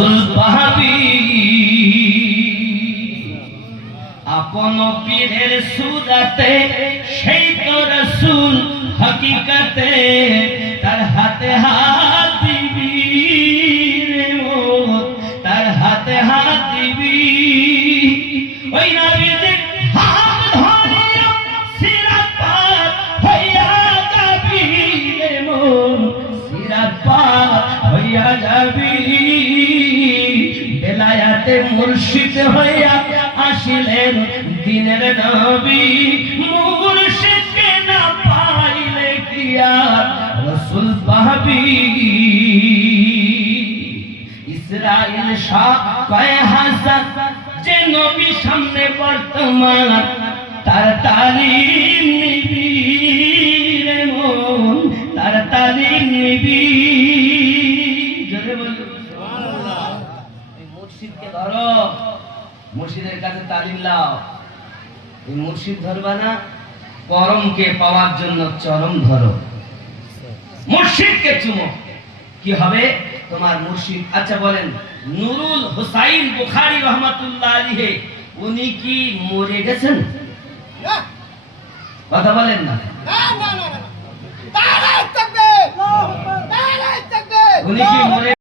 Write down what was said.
রসুল পাহাবি আপন পীরের তার হাতে হাত দিবি তার হাতে হাত দিবি। ওই নবীদের হইয়া যাবি। বেলায়াতে মুর্শিদ হইয়া আসিলেন দিনের নবী। মুর্শিদকে না পাইলে কি আর রসুল পাবি? ইসরাইল শাহ কয়, হাসান, যে নবী সামনে বর্তমান, তার তালিম নিবি রে মন, তার তালিম নিবি মুর্শিদকে ধরো। মুর্শিদের কাছে তালিম লাও। এই মুর্শিদ ধরবা না পরমকে পাওয়ার জন্য চরম ধরো। মুর্শিদকে চুমো। কি হবে? তোমার মুর্শিদ আচ্ছা বলেন নুরুল হুসাইন বুখারী রহমাতুল্লাহ আলাইহি উনি কি মরে গেছেন? কথা বলেন না। উনি কি